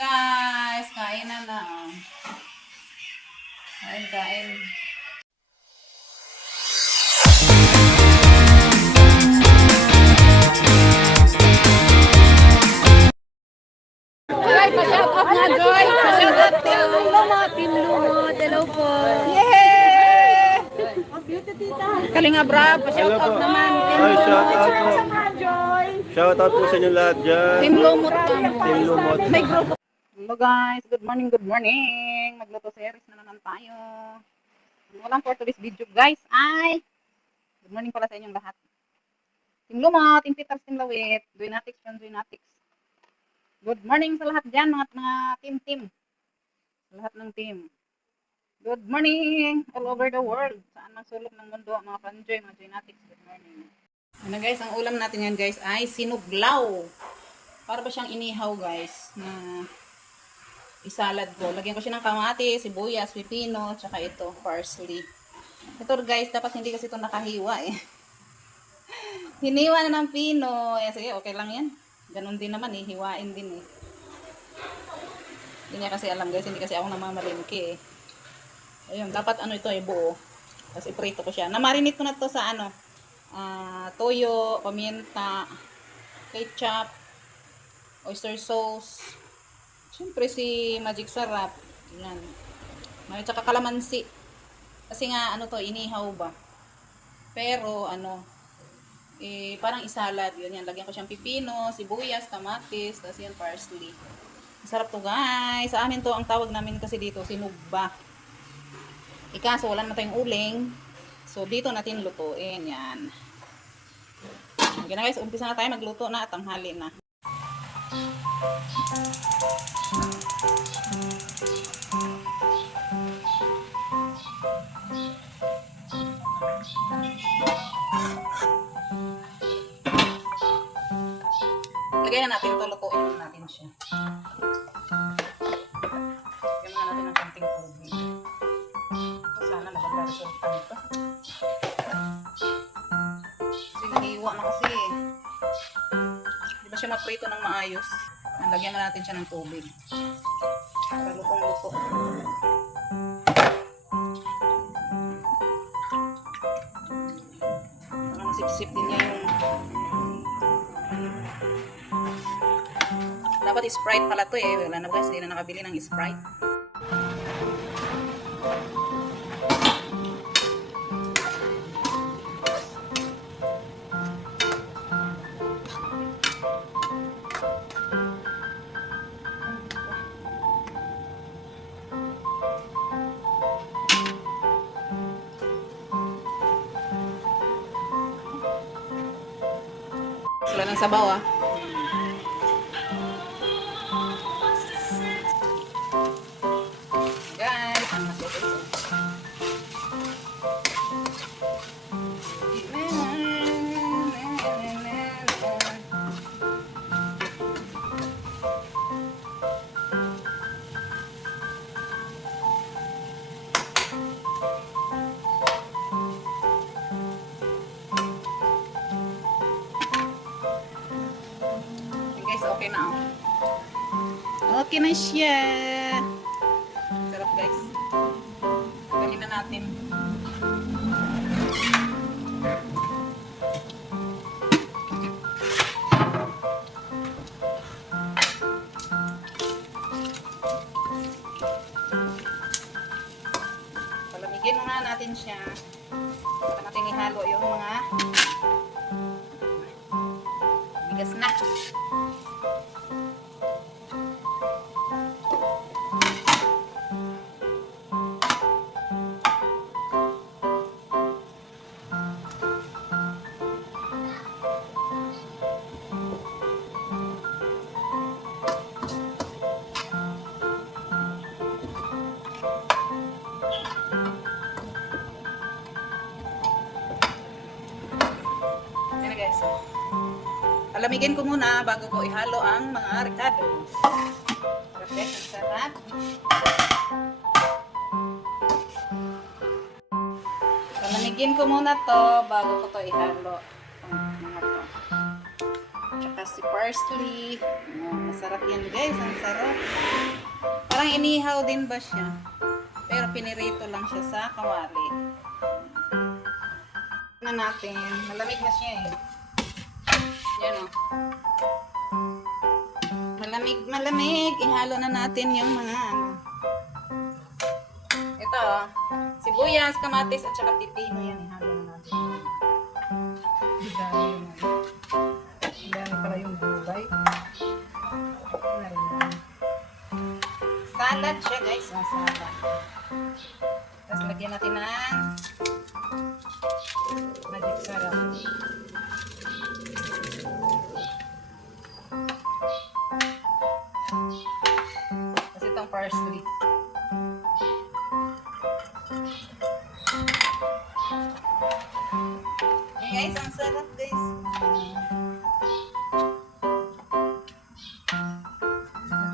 Guys, kain na na. Kain, kain. Ay, pa-shout out nga, Joy. Pa-shout out Team Lumot. Team Lumot. Hello po. Yay! Kalinga Brab, pa-shout out naman. Ay, shout out po. Shout out po sa inyo lahat dyan. Team Lumot. Team Lumot. May grupo. Hello guys, good morning, good morning. Magluto series na naman tayo. Walang for today's video guys. Ay, good morning pala sa inyong lahat. Team Lumot, Team Peters, Team Lawit, Duinatics, Duinatics. Good morning sa lahat dyan, mga team. Sa lahat ng team. Good morning all over the world. Saan mang sulok ng mundo, mga panjoy, mga Duinatics. Good morning. Ano guys, ang ulam natin yan guys ay sinuglaw. Para ba siyang inihaw guys na isalad ko. Lagyan ko siya ng kamatis, sibuyas, pipino, tsaka ito, parsley. Ito guys, dapat hindi kasi ito nakahiwa eh. Hiniwa na ng pino. Sige, okay lang yan. Ganun din naman eh, hiwain din eh. Hindi niya kasi alam guys, hindi kasi ako namamalingki eh. Ayun, dapat ano ito eh, buo. Tapos iprito ko siya. Namarinate ko na to sa ano, toyo, paminta, ketchup, oyster sauce. Siyempre si Magic Sarap. Yan. May tsaka kalamansi. Kasi nga ano to, inihaw ba. Pero ano, parang isalad. Yun yan. Lagyan ko siyang pipino, sibuyas, kamatis, tapos yan parsley. Masarap to guys. Sa amin to, ang tawag namin kasi dito, sinugba. Ikaso, wala na tayong uling. So, dito natin lutuin. Yan. Okay na guys, umpisa na tayo magluto na at tanghali na. Lagyan na natin ito, lutuin natin siya. Lagyan na natin ng konting tubig. Sana maganda resulta nito. Kasi nahiwa na kasi eh. Di ba siya maprito ng maayos? Lagyan na natin siya ng tubig. Para lutong-luto. Para masip-sip din niya yung... Dapat Sprite pala to eh. Wala na guys, hindi na nakabili ng Sprite. Sila ng sabaw ah. Guys, ang masarap ito. Okay na oh. Okay na siya. Sarap guys. Galing na natin. Palamigin muna natin siya. Saka natin ihalo yung mga bigas na. Guys. Palamigin ko muna bago ko ihalo ang mga ricado. Perfect, ang sarap. Palamigin ko muna to bago ko to ihalo. Mga to. Tsaka si parsley. Masarap yan guys, ang sarap. Parang inihaw din ba siya? Pero pinirito lang siya sa kawali. Na natin. Malamig na siya eh. Yan o. Malamig. Ihalo na natin yung mga ano. Ito o. Sibuyas, kamatis, at saka pipino. Yan, ihalo na natin. Dami pala yung gulay. Salad siya guys. Salad. Tapos lagyan natin ng magic sarap. Tapos itong parsley. Okay guys, ang sarap guys.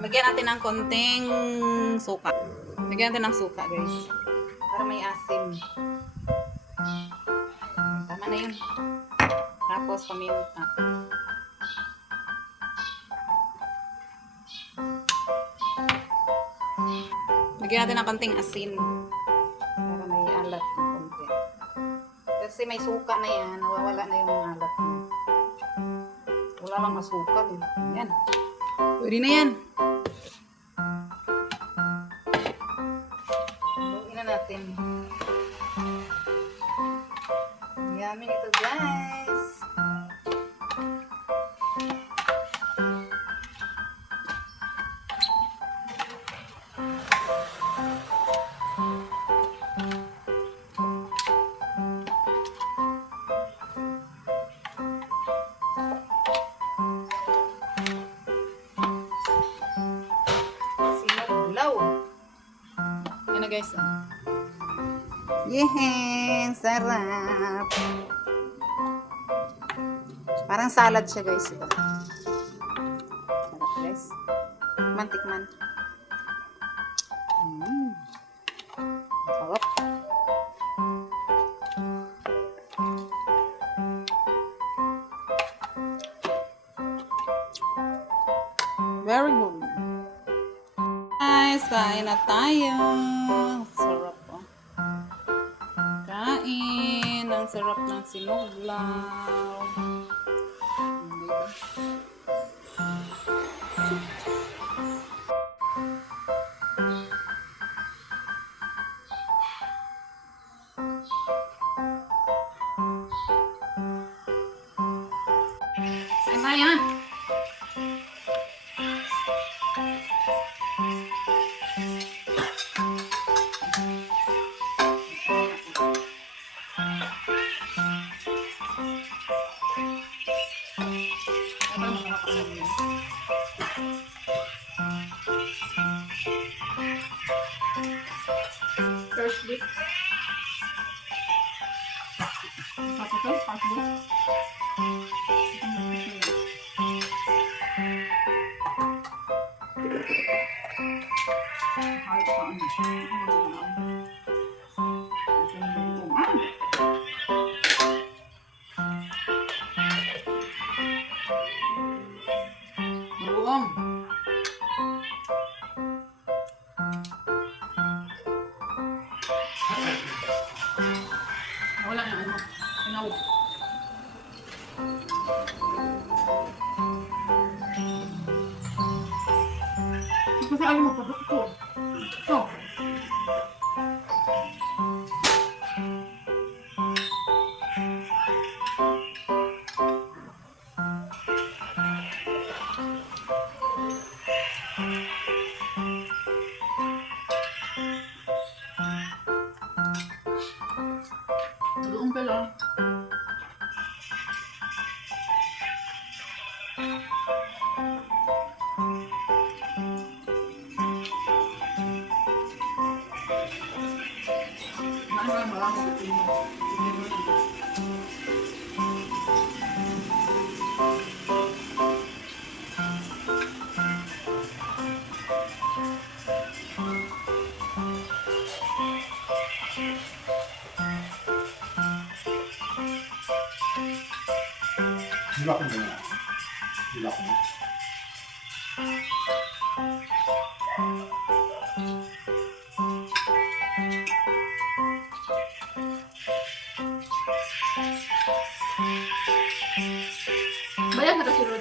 Lagyan natin ng konting suka. Lagyan natin ng suka guys. Para may asim. Tama na yun. Tapos paminta. Lagyan natin ng konting asin. Para may alat ng konti. Kasi may suka na yan. Nawawala na yung alat niya. Wala lang masuka. Yan. Pwede na yan. Luin na natin. Yummy ito guys. Yan na guys. Yehey! Sarap! Parang salad siya guys. Ito. Sarap guys. Tikman. Sarap. Very good. Guys, kain na tayo. Sarap oh. Kain. Ang sarap ng sinuglaw. Kain tayo. First week. Wala na ano. Inaw. Kasi ayaw mo pa ito. Ito. Doon pala. Hilak mo na. Hilak mo. Daghan na to si